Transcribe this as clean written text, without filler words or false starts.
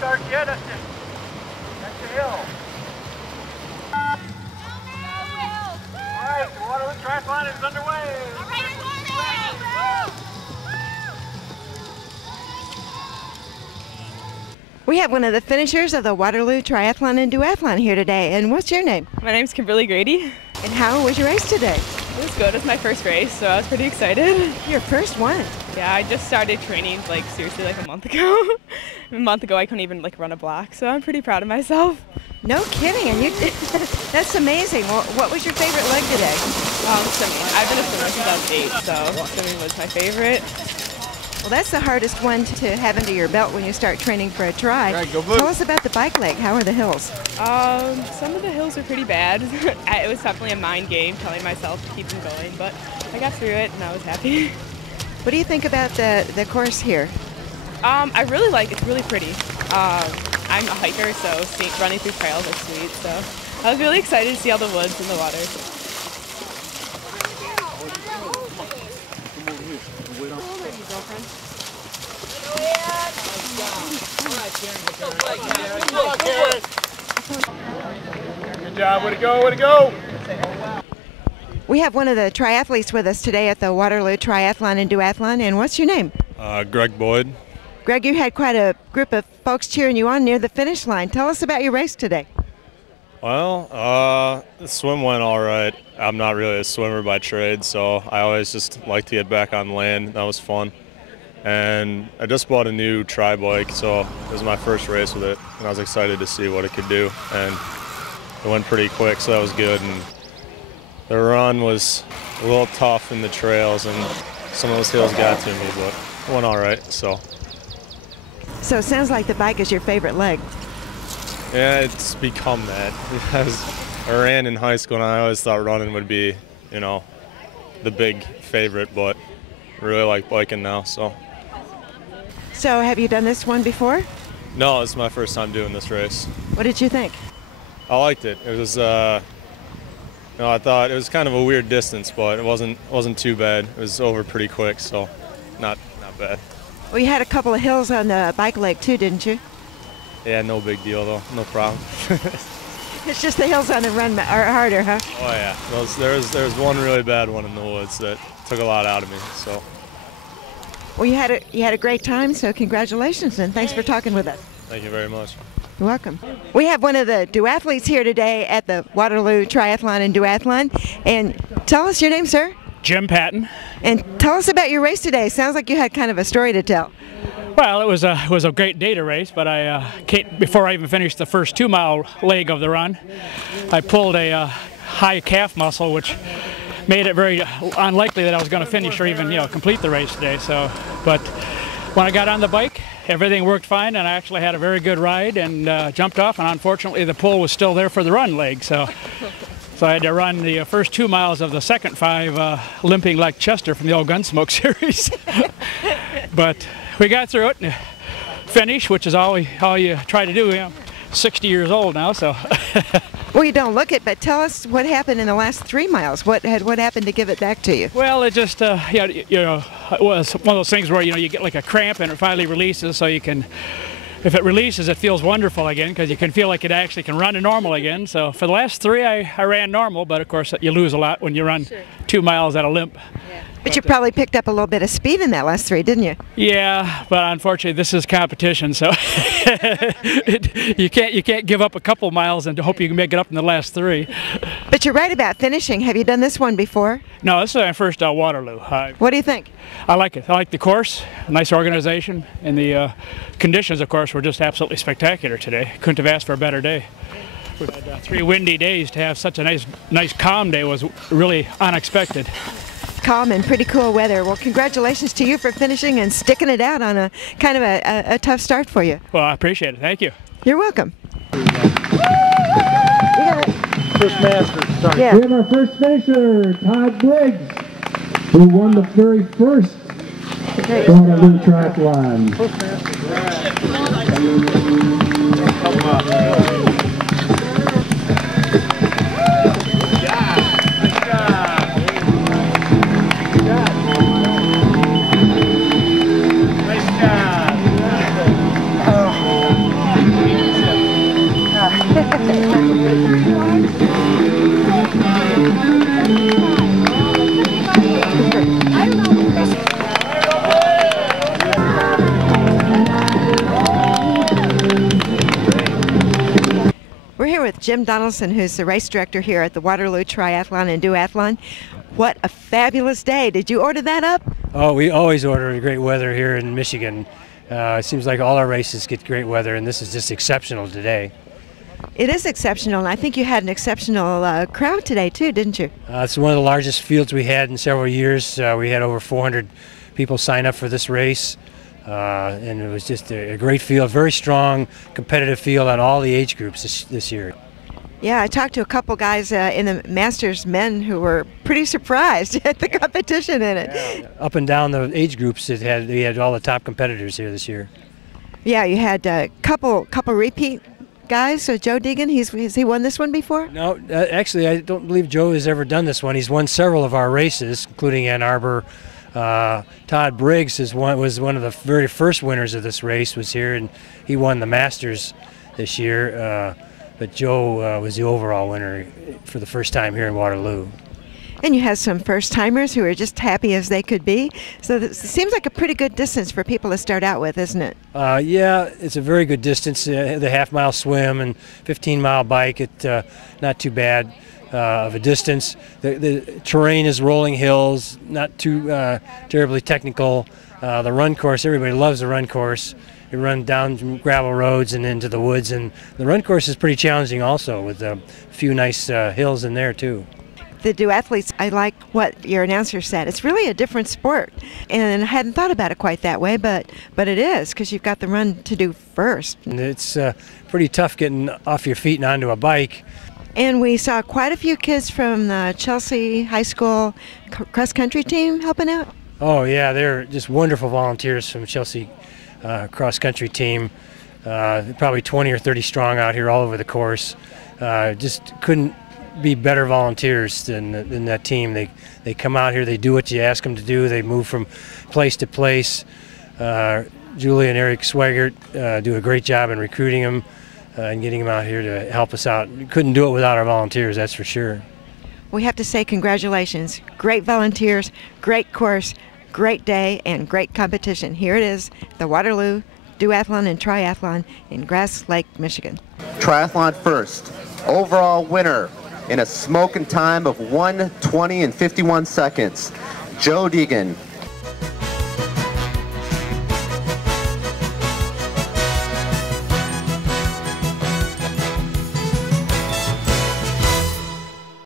Start yet, that's the hill. Alright, the Waterloo Triathlon is underway. We have one of the finishers of the Waterloo Triathlon and Duathlon here today. And what's your name? My name's Kimberly Grady. And how was your race today? It was good. It's my first race, so I was pretty excited. Your first one? Yeah, I just started training seriously a month ago. A month ago I couldn't even run a block, so I'm pretty proud of myself. No kidding, and you that's amazing. Well, what was your favorite leg today? Swimming. I've been a swimmer since I was 8, so swimming was my favorite. Well, that's the hardest one to have under your belt when you start training for a tri. Right, go blue. Tell us about the bike leg. How are the hills? Some of the hills are pretty bad. It was definitely a mind game telling myself to keep them going, but I got through it and I was happy. What do you think about the course here? I really like it. It's really pretty. I'm a hiker, so running through trails is sweet. So I was really excited to see all the woods and the water. Good job, way to go, way to go! We have one of the triathletes with us today at the Waterloo Triathlon and Duathlon, and what's your name? Greg Boyd. Greg, you had quite a group of folks cheering you on near the finish line. Tell us about your race today. Well, the swim went all right. I'm not really a swimmer by trade, so I always just like to get back on land. That was fun. And I just bought a new tri bike, so it was my first race with it, and I was excited to see what it could do. And it went pretty quick, so that was good. And the run was a little tough in the trails, and some of those hills got to me, but it went all right. So it sounds like the bike is your favorite leg. yeah, it's become that. Because I ran in high school, and I always thought running would be, the big favorite, but I really like biking now, so. So have you done this one before? No, it's my first time doing this race. What did you think? I liked it. It was, I thought it was kind of a weird distance, but it wasn't too bad. It was over pretty quick, so not bad. Well, you had a couple of hills on the bike leg too, didn't you? Yeah, no big deal though, no problem. It's just the hills on the run are harder, huh? Oh yeah, there was one really bad one in the woods that took a lot out of me. So. Well, you had a great time, so congratulations and thanks for talking with us. Thank you very much. You're welcome. We have one of the duathletes here today at the Waterloo Triathlon and Duathlon, and tell us your name, sir. Jim Patton. And tell us about your race today. Sounds like you had kind of a story to tell. Well, it was a great day to race, but before I even finished the first 2-mile leg of the run, I pulled a high calf muscle, which made it very unlikely that I was going to finish or even complete the race today. But when I got on the bike, everything worked fine, and I actually had a very good ride and jumped off. And unfortunately, the pull was still there for the run leg, so I had to run the first 2 miles of the second 5 limping like Chester from the old Gunsmoke series. But we got through it and finished, which is all you try to do. I'm 60 years old now, so. Well, you don't look it, but tell us what happened in the last 3 miles. What happened to give it back to you? Well, it just, it was one of those things where you get like a cramp and it finally releases, so you can. If it releases, it feels wonderful again because you can feel like it actually can run normal again. So for the last 3, I ran normal, but of course you lose a lot when you run 2 miles at a limp. Yeah. But you probably picked up a little bit of speed in that last 3, didn't you? Yeah, but unfortunately this is competition, so you can't give up a couple miles and hope you can make it up in the last 3. But you're right about finishing. Have you done this one before? No, this is my first Waterloo. What do you think? I like it. I like the course, nice organization, and the conditions, of course, were just absolutely spectacular today. Couldn't have asked for a better day. We had 3 windy days. To have such a nice calm day was really unexpected. Calm and pretty cool weather. Well, congratulations to you for finishing and sticking it out on a kind of a tough start for you. Well, I appreciate it. Thank you. You're welcome. First master, sorry. Yeah. We have our first finisher, Todd Briggs. who won the very first Waterloo Triathlon. We're here with Jim Donaldson, who's the race director here at the Waterloo Triathlon and Duathlon. What a fabulous day. Did you order that up? Oh, we always order great weather here in Michigan. It seems like all our races get great weather, and this is just exceptional today. It is exceptional, and I think you had an exceptional crowd today too, didn't you? It's one of the largest fields we had in several years. We had over 400 people sign up for this race, and it was just a great field, very strong, competitive field on all the age groups this year. Yeah, I talked to a couple guys in the Masters men who were pretty surprised at the competition in it. Yeah. Up and down the age groups, we had all the top competitors here this year. Yeah, you had a couple repeat guys. So Joe Deegan, has he won this one before? No, actually, I don't believe Joe has ever done this one. He's won several of our races, including Ann Arbor. Todd Briggs was one of the very first winners of this race, was here, and he won the Masters this year. But Joe was the overall winner for the first time here in Waterloo. And you have some first-timers who are just happy as they could be. So it seems like a pretty good distance for people to start out with, isn't it? Yeah, it's a very good distance. The half-mile swim and 15-mile bike, not too bad of a distance. The terrain is rolling hills, not too terribly technical. The run course, everybody loves the run course. You run down gravel roads and into the woods, and the run course is pretty challenging also, with a few nice hills in there too. The duathletes, I like what your announcer said. It's really a different sport, and I hadn't thought about it quite that way, but it is, because you've got the run to do first. And it's pretty tough getting off your feet and onto a bike. And we saw quite a few kids from the Chelsea High School cross-country team helping out. Oh yeah, they're just wonderful volunteers from Chelsea cross-country team. Probably 20 or 30 strong out here all over the course. Just couldn't be better volunteers than that team. They come out here, they do what you ask them to do. They move from place to place. Julie and Eric Swigert do a great job in recruiting them and getting them out here to help us out. We couldn't do it without our volunteers, that's for sure. We have to say congratulations. Great volunteers, great course, great day, and great competition. Here it is, the Waterloo Duathlon and Triathlon in Grass Lake, Michigan. Triathlon first, overall winner in a smoking time of 1:20 and 51 seconds, Joe Deegan.